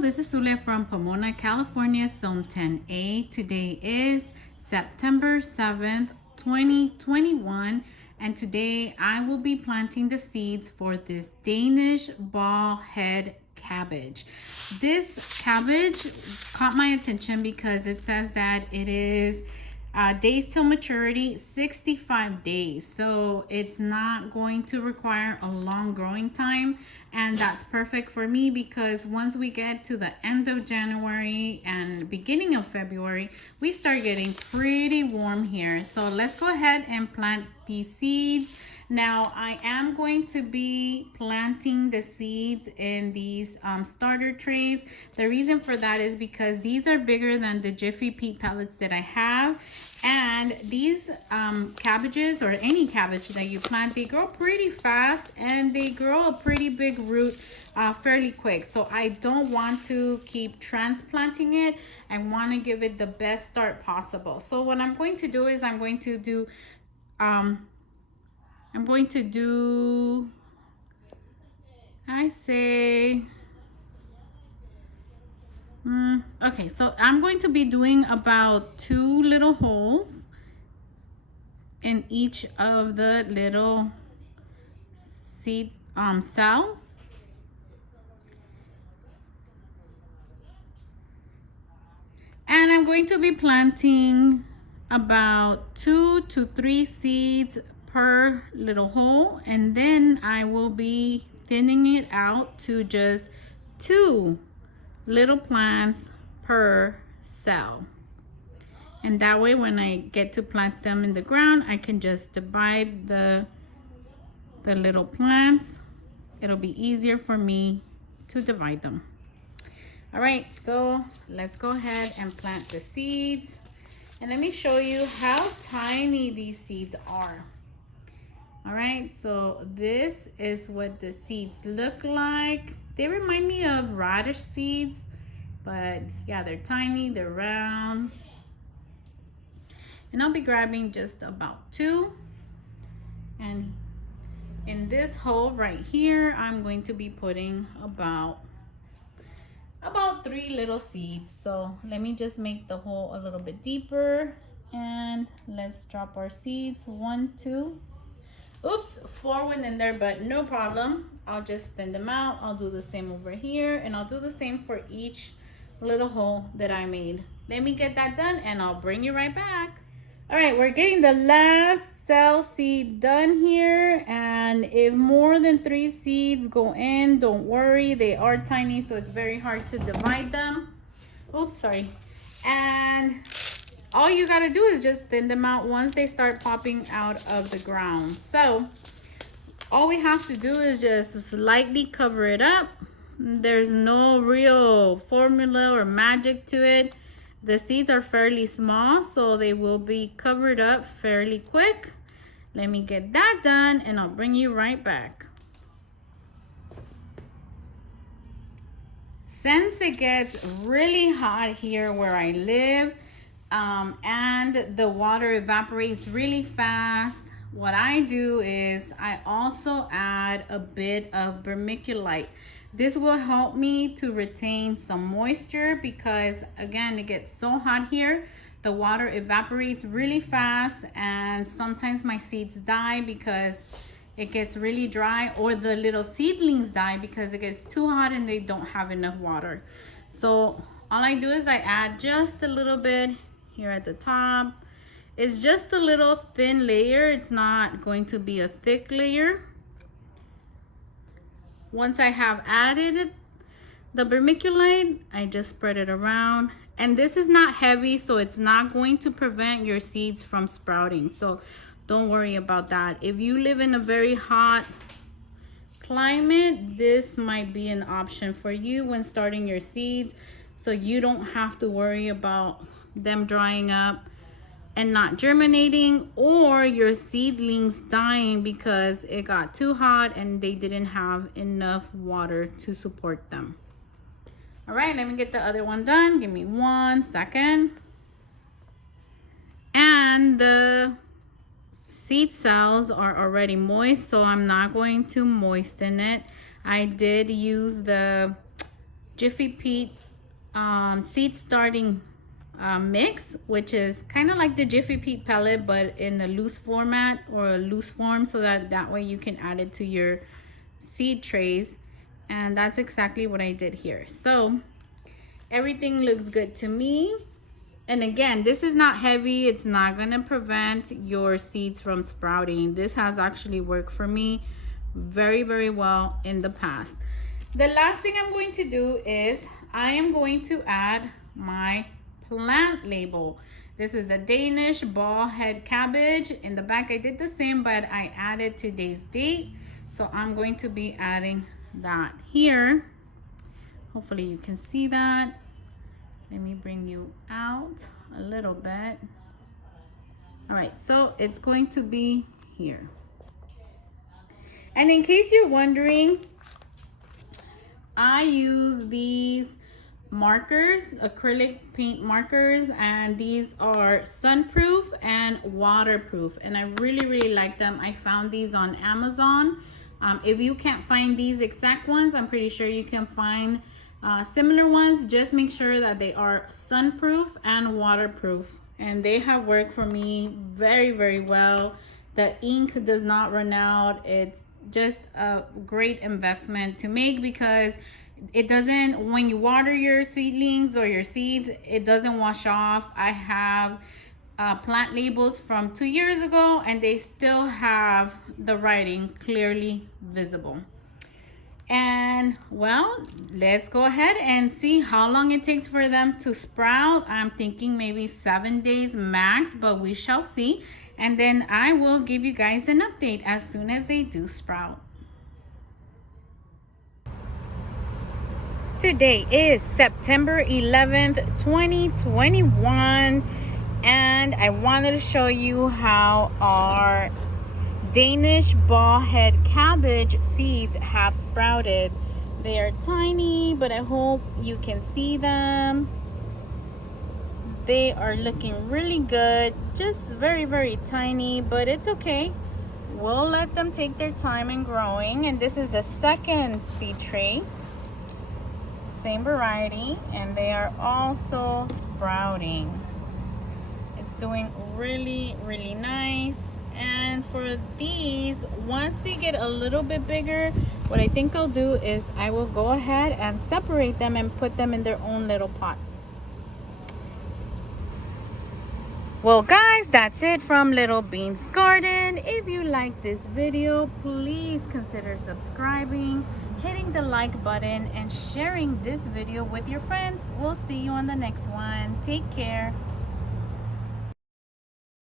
this is Zule from Pomona, California, Zone 10A. Today is September 7th, 2021, and today I will be planting the seeds for this Danish Ball Head Cabbage. This cabbage caught my attention because it says that it is days till maturity, 65 days. So it's not going to require a long growing time, and that's perfect for me because once we get to the end of January and beginning of February, we start getting pretty warm here. So let's go ahead and plant these seeds. Now I am going to be planting the seeds in these starter trays. The reason for that is because these are bigger than the Jiffy Pea pellets that I have. And these cabbages, or any cabbage that you plant, they grow pretty fast and they grow a pretty big root fairly quick. So I don't want to keep transplanting it. I want to give it the best start possible. So what I'm going to do is I'm going to do okay, so I'm going to be doing about 2 little holes in each of the little seed cells. And I'm going to be planting about 2 to 3 seeds per little hole, and then I will be thinning it out to just 2 little plants per cell. And that way when I get to plant them in the ground, I can just divide the little plants. It'll be easier for me to divide them. All right, so let's go ahead and plant the seeds. And let me show you how tiny these seeds are. All right, so this is what the seeds look like. They remind me of radish seeds, but yeah, they're tiny, they're round. And I'll be grabbing just about 2. And in this hole right here, I'm going to be putting about 3 little seeds. So let me just make the hole a little bit deeper, and let's drop our seeds. 1, 2. Oops, 4 went in there, but no problem. I'll just thin them out. I'll do the same over here, and I'll do the same for each little hole that I made. Let me get that done and I'll bring you right back. All right, we're getting the last cell seed done here, and if more than 3 seeds go in, don't worry, they are tiny, so it's very hard to divide them. Oops, sorry. And all you gotta do is just thin them out once they start popping out of the ground. So all we have to do is just slightly cover it up. There's no real formula or magic to it. The seeds are fairly small, so they will be covered up fairly quick. Let me get that done and I'll bring you right back. Since it gets really hot here where I live, and the water evaporates really fast, what I do is I also add a bit of vermiculite. This will help me to retain some moisture because, again, it gets so hot here. The water evaporates really fast, and sometimes my seeds die because it gets really dry, or the little seedlings die because it gets too hot and they don't have enough water. So all I do is I add just a little bit here at the top. It's just a little thin layer. It's not going to be a thick layer. Once I have added the vermiculite, I just spread it around. And this is not heavy, so it's not going to prevent your seeds from sprouting. So don't worry about that. If you live in a very hot climate, this might be an option for you when starting your seeds, so you don't have to worry about them drying up and not germinating, or your seedlings dying because it got too hot and they didn't have enough water to support them. All right, let me get the other one done. Give me 1 second. And the seed cells are already moist, so I'm not going to moisten it. I did use the Jiffy Pete seed starting mix, which is kind of like the Jiffy Pete pellet but in a loose format or a loose form, so that way you can add it to your seed trays. And that's exactly what I did here. So everything looks good to me. And again, this is not heavy. It's not gonna prevent your seeds from sprouting. This has actually worked for me very, very well in the past. The last thing I'm going to do is I am going to add my plant label. This is the Danish Ball Head Cabbage. In the back I did the same, but I added today's date. So I'm going to be adding that here. Hopefully you can see that. Let me bring you out a little bit. All right, so it's going to be here. And in case you're wondering, I use these markers, acrylic paint markers, and these are sunproof and waterproof, and I really, really like them. I found these on Amazon. If you can't find these exact ones, I'm pretty sure you can find similar ones. Just make sure that they are sunproof and waterproof, and they have worked for me very, very well. The ink does not run out. It's just a great investment to make because it doesn't, when you water your seedlings or your seeds, it doesn't wash off. I have plant labels from 2 years ago and they still have the writing clearly visible. And well, let's go ahead and see how long it takes for them to sprout. I'm thinking maybe 7 days max, but we shall see. And then I will give you guys an update as soon as they do sprout. Today is September 11th, 2021. And I wanted to show you how our Danish Ball Head Cabbage seeds have sprouted. They are tiny, but I hope you can see them. They are looking really good, just very, very tiny, but it's okay. We'll let them take their time in growing. And this is the second seed tray, same variety, and they are also sprouting. It's doing really, really nice. And for these, once they get a little bit bigger, what I think I'll do is I will go ahead and separate them and put them in their own little pots. Well guys, that's it from Little Bean's Garden. If you like this video, please consider subscribing, hitting the like button, and sharing this video with your friends. We'll see you on the next one. Take care.